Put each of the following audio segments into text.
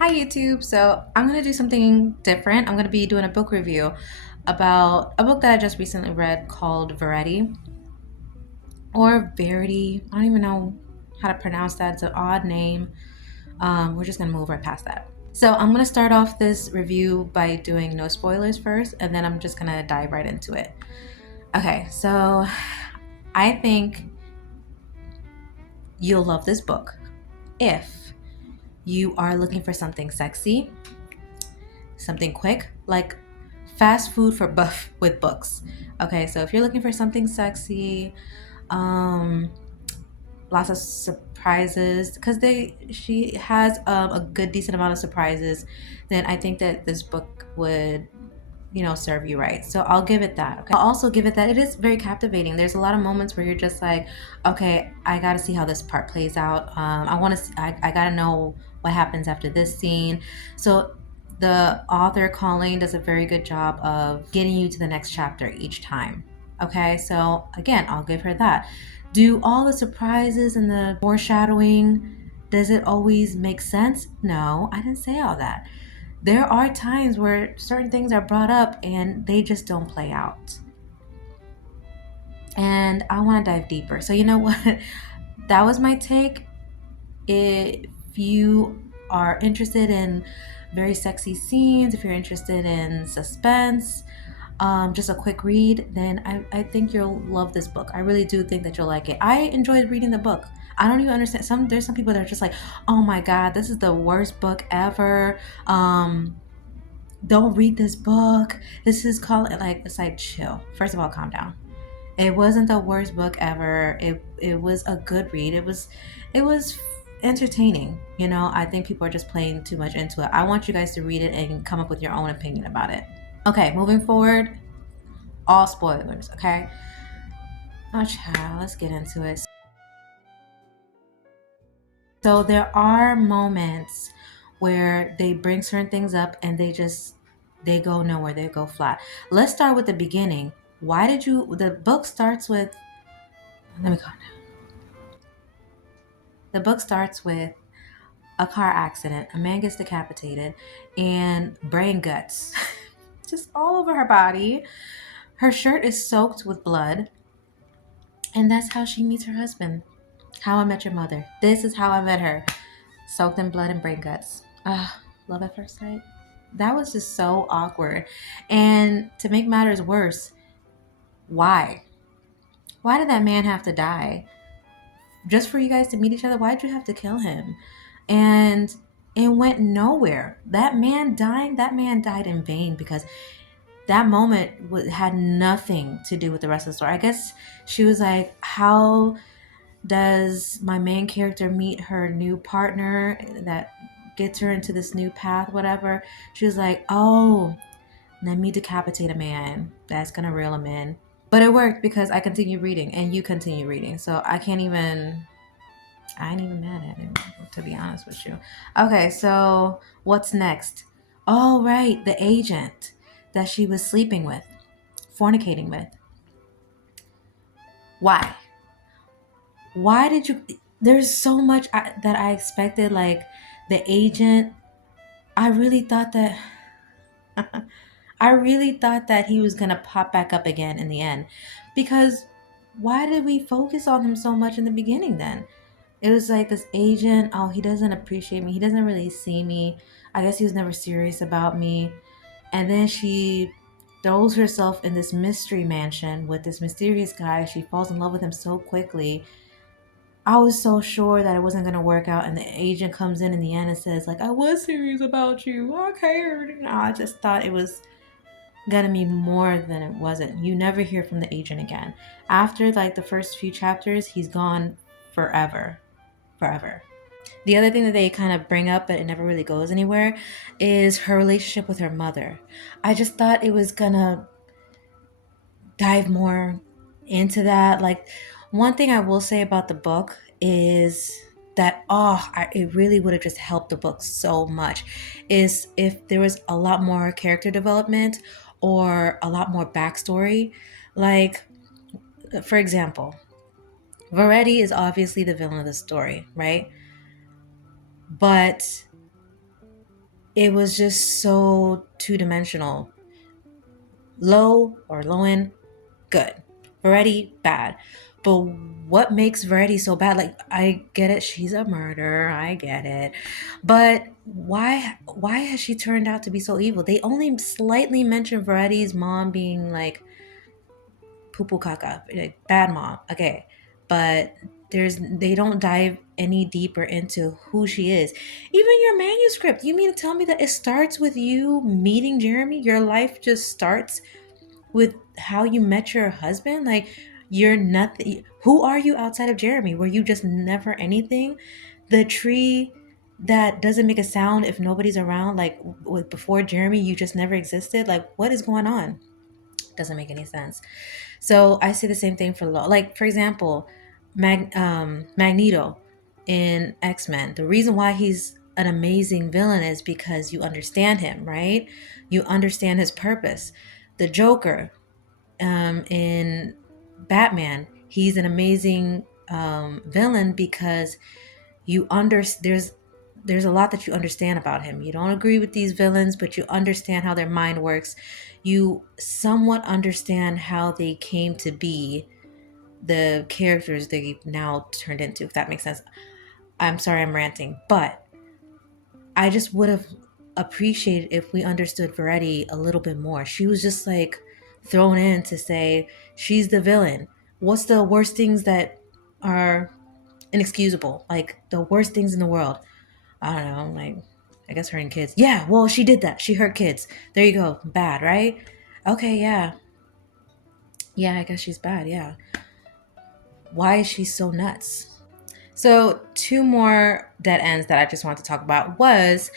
Hi YouTube. So I'm gonna do something different. I'm gonna be doing a book review about a book that I just recently read called VERITY or Verity. I don't even know how to pronounce that. It's an odd name. We're just gonna move right past that. So I'm gonna start off this review by doing no spoilers first, and then I'm just gonna dive right into it. Okay, so I think you'll love this book if you are looking for something sexy, something quick, like fast food for buff with books. Okay, so if you're looking for something sexy, um, lots of surprises, because she has a good decent amount of surprises, then I think that this book would serve you right. So I'll give it that. Okay. I'll also give it that it is very captivating. There's a lot of moments where you're just like, okay, I got to see how this part plays out. I want to, I got to know what happens after this scene. So the author, Colleen, does a very good job of getting you to the next chapter each time. Okay. So again, I'll give her that. Do all the surprises and the foreshadowing, does it always make sense? No, I didn't say all that. There are times where certain things are brought up and they just don't play out. And I want to dive deeper. So, you know what? That was my take. If you are interested in very sexy scenes, if you're interested in suspense, just a quick read, then I think you'll love this book. I really do think that you'll like it. I enjoyed reading the book. I don't even understand. There's some people that are just like, oh my God, this is the worst book ever. Don't read this book. This is called like it's like chill. First of all, calm down. It wasn't the worst book ever. It was a good read. It was entertaining. I think people are just playing too much into it. I want you guys to read it and come up with your own opinion about it. Okay, moving forward, all spoilers, okay? Oh child, let's get into it. So there are moments where they bring certain things up and they go nowhere, they go flat. Let's start with the beginning. Why did you the book starts with let me calm down. The book starts with a car accident, a man gets decapitated, and brain guts just all over her body. Her shirt is soaked with blood, and that's how she meets her husband. How I Met Your Mother. This is how I met her. Soaked in blood and brain guts. Ah, love at first sight. That was just so awkward. And to make matters worse, why? Why did that man have to die? Just for you guys to meet each other? Why did you have to kill him? And it went nowhere. That man died in vain because that moment had nothing to do with the rest of the story. I guess she was like, how does my main character meet her new partner that gets her into this new path, whatever? She was like, oh, let me decapitate a man. That's gonna reel him in. But it worked because I continue reading and you continue reading. So I ain't even mad at it, to be honest with you. Okay, so what's next? Oh, right, the agent that she was sleeping with, fornicating with. Why? Why did you? There's so much that I expected. Like the agent, I really thought that. I really thought that he was gonna pop back up again in the end, because why did we focus on him so much in the beginning? Then it was like this agent. Oh, he doesn't appreciate me. He doesn't really see me. I guess he was never serious about me. And then she throws herself in this mystery mansion with this mysterious guy. She falls in love with him so quickly. I was so sure that it wasn't going to work out, and the agent comes in the end and says, like, I was serious about you. I cared. I just thought it was going to be more than it wasn't. You never hear from the agent again. After, like, the first few chapters, he's gone forever. Forever. The other thing that they kind of bring up, but it never really goes anywhere, is her relationship with her mother. I just thought it was going to dive more into that. Like, one thing I will say about the book is that it really would have just helped the book so much is if there was a lot more character development or a lot more backstory. Like, for example, Varetti is obviously the villain of the story, right? But it was just so two-dimensional. Low or Lowen, good. Verity, bad. But what makes Verity so bad? Like, I get it, she's a murderer, I get it. But why has she turned out to be so evil? They only slightly mention Verity's mom being like poo poo caca, like, bad mom. Okay. But they don't dive any deeper into who she is. Even your manuscript, you mean to tell me that it starts with you meeting Jeremy? Your life just starts with how you met your husband? Like, you're nothing. Who are you outside of Jeremy? Were you just never anything? The tree that doesn't make a sound if nobody's around, like with before Jeremy, you just never existed. Like, what is going on? Doesn't make any sense. So I say the same thing for Law. Like, for example, Magneto in X-Men. The reason why he's an amazing villain is because you understand him, right? You understand his purpose. The Joker, in Batman, he's an amazing villain because there's a lot that you understand about him. You don't agree with these villains, but you understand how their mind works. You somewhat understand how they came to be the characters they've now turned into, if that makes sense. I'm sorry I'm ranting, but I just would have appreciated if we understood Veretti a little bit more. She was just like thrown in to say she's the villain. What's the worst things that are inexcusable? Like the worst things in the world. I don't know, like I guess hurting kids. Yeah, well, she did that. She hurt kids. There you go. Bad, right? Okay, yeah. Yeah, I guess she's bad. Yeah. Why is she so nuts? So, two more dead ends that I just want to talk about was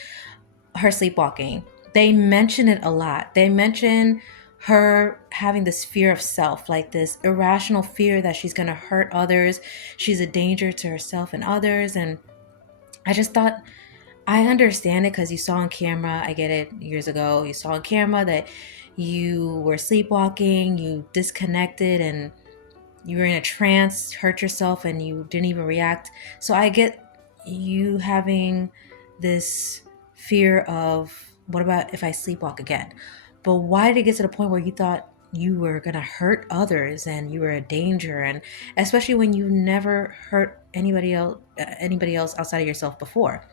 her sleepwalking. They mention it a lot. They mention her having this fear of self, like this irrational fear that she's going to hurt others. She's a danger to herself and others. And I just thought, I understand it because you saw on camera, I get it, years ago, you saw on camera that you were sleepwalking, you disconnected, and you were in a trance, hurt yourself, and you didn't even react. So I get you having this fear of, what about if I sleepwalk again? But why did it get to the point where you thought you were going to hurt others and you were a danger? And especially when you never hurt anybody else outside of yourself before.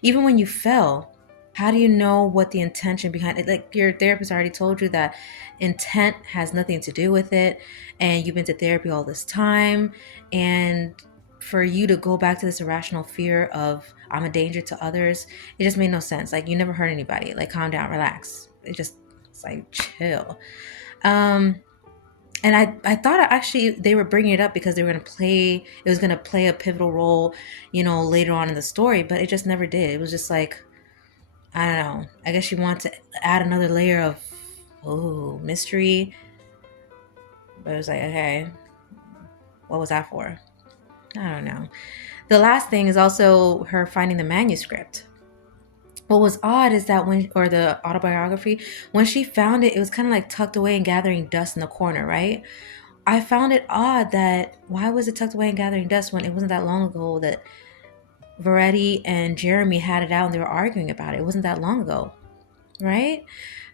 Even when you fell, how do you know what the intention behind it? Like, your therapist already told you that intent has nothing to do with it, and you've been to therapy all this time, and for you to go back to this irrational fear of I'm a danger to others, it just made no sense. Like, you never hurt anybody. Like, calm down, relax. It's like, chill. Um, and I thought actually they were bringing it up because they were going to play, it was going to play a pivotal role, later on in the story, but it just never did. It was just like, I don't know. I guess you want to add another layer of, mystery. But it was like, okay, what was that for? I don't know. The last thing is also her finding the manuscript. What was odd is that or the autobiography, when she found it, it was kind of like tucked away and gathering dust in the corner, right? I found it odd that why was it tucked away and gathering dust when it wasn't that long ago that Veretti and Jeremy had it out and they were arguing about it. It wasn't that long ago, right?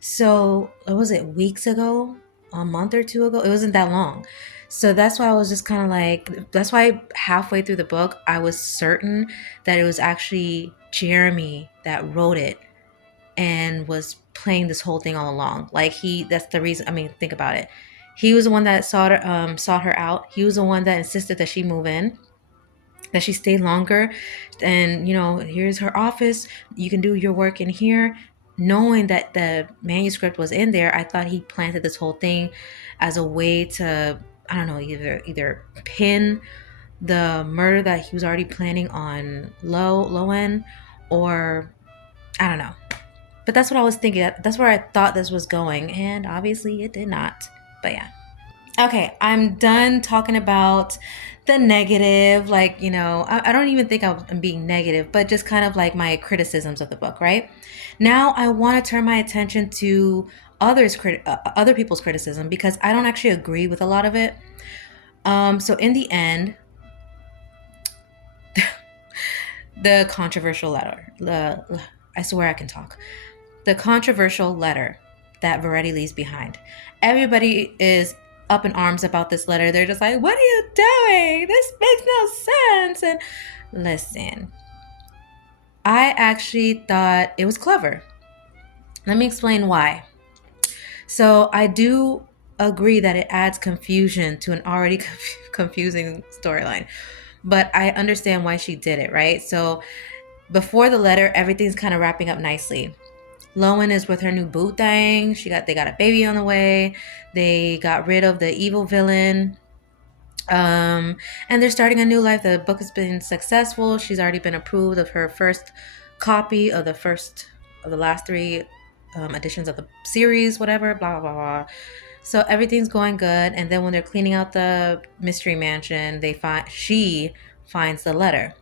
So, what was it, weeks ago? A month or two ago? It wasn't that long. So that's why I was just kind of like, that's why halfway through the book, I was certain that it was actually Jeremy that wrote it and was playing this whole thing all along. Like, that's the reason. I mean, think about it. He was the one that sought her out. He was the one that insisted that she move in, that she stay longer. And, here's her office. You can do your work in here. Knowing that the manuscript was in there, I thought he planted this whole thing as a way to, I don't know, either pin the murder that he was already planning on Lowen, or I don't know. But that's what I was thinking. That's where I thought this was going, and obviously it did not. But yeah. Okay, I'm done talking about the negative. Like, I don't even think I'm being negative, but just kind of like my criticisms of the book, right? Now I want to turn my attention to other people's criticism because I don't actually agree with a lot of it. So in the end, the controversial letter. I swear I can talk. The controversial letter that Veretti leaves behind. Everybody is up in arms about this letter. They're just like, what are you doing? This makes no sense. And listen, I actually thought it was clever. Let me explain why. So I do agree that it adds confusion to an already confusing storyline, but I understand why she did it, right? So before the letter, everything's kind of wrapping up nicely. Lowen is with her new boo thing. They got a baby on the way. They got rid of the evil villain. And they're starting a new life. The book has been successful. She's already been approved of her first copy of the last three editions of the series, whatever, blah, blah, blah, blah. So everything's going good. And then when they're cleaning out the mystery mansion, she finds the letter.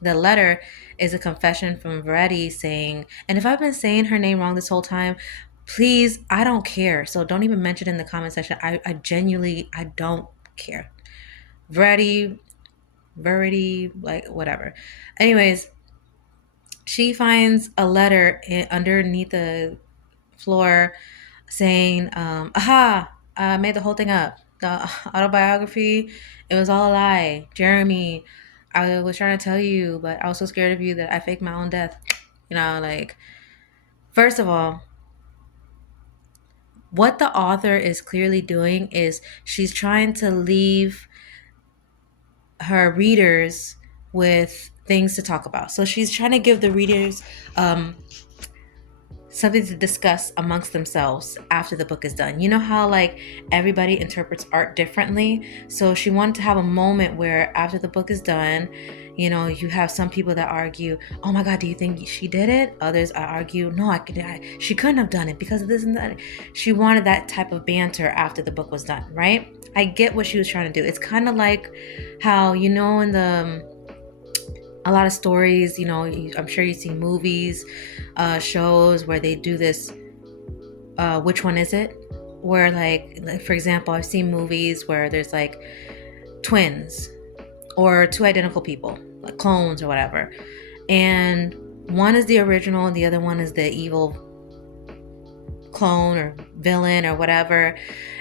The letter is a confession from Veretti saying, and if I've been saying her name wrong this whole time, please, I don't care. So don't even mention it in the comment section. I genuinely, I don't care. Verity, like whatever. Anyways, she finds a letter underneath the floor saying, aha, I made the whole thing up. The autobiography, it was all a lie. Jeremy, I was trying to tell you, but I was so scared of you that I faked my own death. Like, first of all, what the author is clearly doing is she's trying to leave her readers with things to talk about. So she's trying to give the readers something to discuss amongst themselves after the book is done. You know how like everybody interprets art differently? So she wanted to have a moment where after the book is done, you have some people that argue, oh my God, do you think she did it? Others argue, no, she couldn't have done it because of this and that. She wanted that type of banter after the book was done, right? I get what she was trying to do. It's kind of like how, in a lot of stories, I'm sure you see movies, shows where they do this, which one is it? Where like for example, I've seen movies where there's like twins or two identical people, like clones or whatever. And one is the original and the other one is the evil clone or villain or whatever.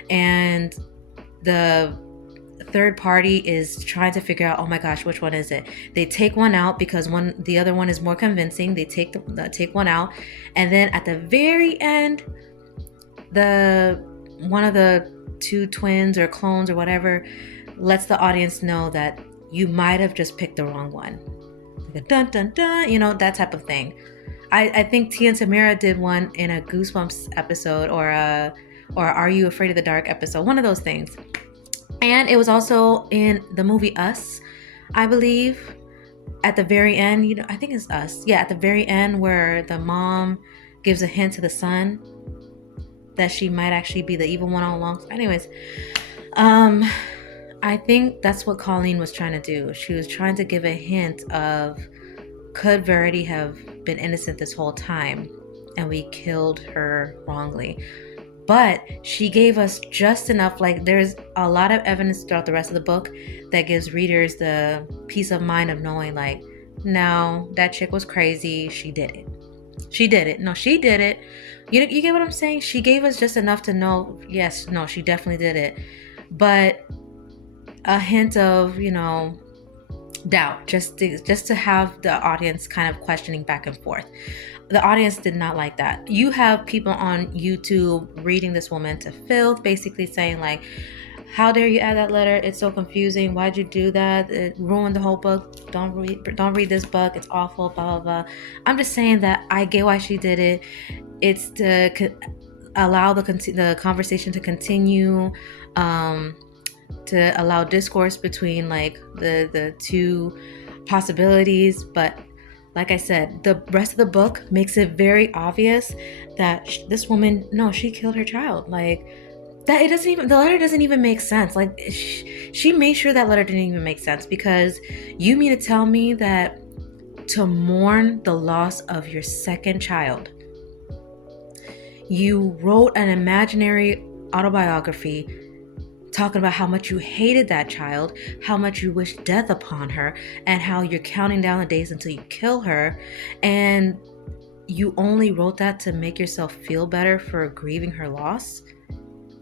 And the third party is trying to figure out, oh my gosh, which one is it? They take one out because the other one is more convincing. They take one out, and then at the very end, one of the two twins or clones or whatever lets the audience know that you might have just picked the wrong one. Like a dun dun dun, that type of thing. I think Tia and Tamara did one in a Goosebumps episode or Are You Afraid of the Dark episode, one of those things. And it was also in the movie Us, I believe, at the very end, I think it's Us. Yeah, at the very end where the mom gives a hint to the son that she might actually be the evil one all along. Anyways, I think that's what Colleen was trying to do. She was trying to give a hint of, could Verity have been innocent this whole time and we killed her wrongly? But she gave us just enough, like there's a lot of evidence throughout the rest of the book that gives readers the peace of mind of knowing like, no, that chick was crazy. She did it. No, she did it. You get what I'm saying? She gave us just enough to know, yes, no, she definitely did it. But a hint of, doubt, just to have the audience kind of questioning back and forth. The audience did not like that. You have people on YouTube reading this woman to filth, basically saying like, how dare you add that letter? It's so confusing. Why'd you do that? It ruined the whole book. Don't read this book. It's awful, blah, blah, blah. I'm just saying that I get why she did it. It's to allow the conversation to continue, to allow discourse between like the two possibilities. But like I said, the rest of the book makes it very obvious that this woman, no, she killed her child. Like that, the letter doesn't even make sense. Like she made sure that letter didn't even make sense, because you mean to tell me that to mourn the loss of your second child, you wrote an imaginary autobiography talking about how much you hated that child, how much you wished death upon her, and how you're counting down the days until you kill her. And you only wrote that to make yourself feel better for grieving her loss?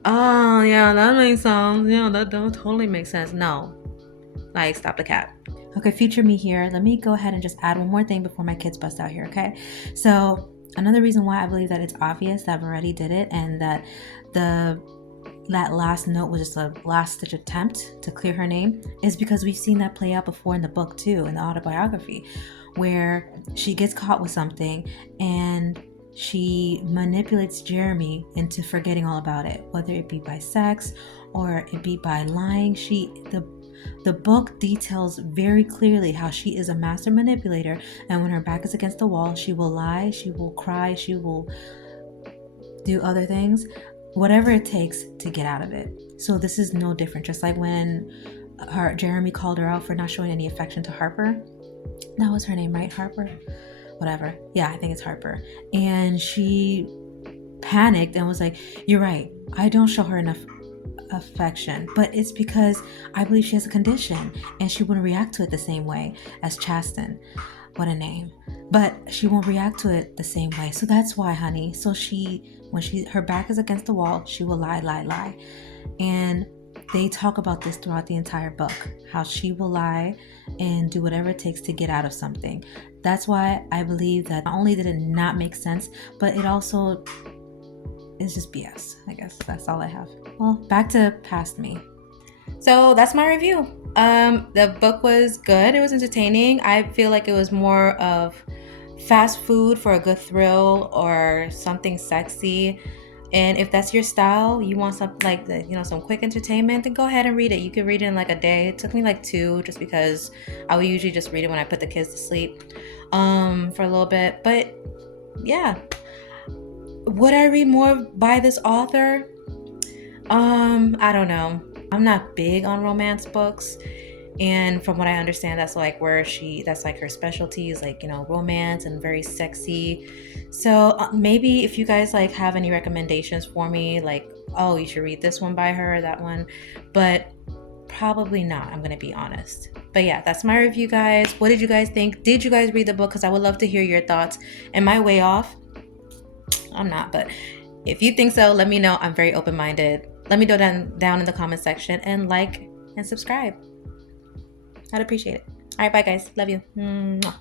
Oh, yeah, that makes sense. Yeah, that totally makes sense. No, like, stop the cap. Okay, future me here. Let me go ahead and just add one more thing before my kids bust out here, okay? So, another reason why I believe that it's obvious that VERITY did it and that that last note was just a last stitch attempt to clear her name is because we've seen that play out before in the book too, in the autobiography, where she gets caught with something and she manipulates Jeremy into forgetting all about it, whether it be by sex or it be by lying. The book details very clearly how she is a master manipulator, and when her back is against the wall, she will lie, she will cry, she will do other things, whatever it takes to get out of it. So this is no different. Just like when Jeremy called her out for not showing any affection to Harper. That was her name, right? Harper? Whatever. Yeah, I think it's Harper. And she panicked and was like, "You're right. I don't show her enough affection, but it's because I believe she has a condition and she wouldn't react to it the same way as Chasten." What a name. But she won't react to it the same way. So that's why, honey. So when her back is against the wall, she will lie. And they talk about this throughout the entire book, how she will lie and do whatever it takes to get out of something. That's why I believe that not only did it not make sense, but it also is just BS. I guess that's all I have. Well, back to past me. So that's my review. The book was good. It was entertaining. I feel like it was more of fast food for a good thrill or something sexy. And if that's your style, you want something like some quick entertainment, then go ahead and read it. You could read it in like a day. It took me like 2, just because I would usually just read it when I put the kids to sleep for a little bit. But yeah, would I read more by this author? I don't know. I'm not big on romance books. And from what I understand, that's like that's like her specialty is like, romance and very sexy. So maybe if you guys like have any recommendations for me, like, oh, you should read this one by her or that one, but probably not. I'm going to be honest. But yeah, that's my review, guys. What did you guys think? Did you guys read the book? Because I would love to hear your thoughts. Am I way off? I'm not, but if you think so, let me know. I'm very open-minded. Let me know down in the comment section and like and subscribe. I'd appreciate it. All right, bye guys. Love you. Mwah.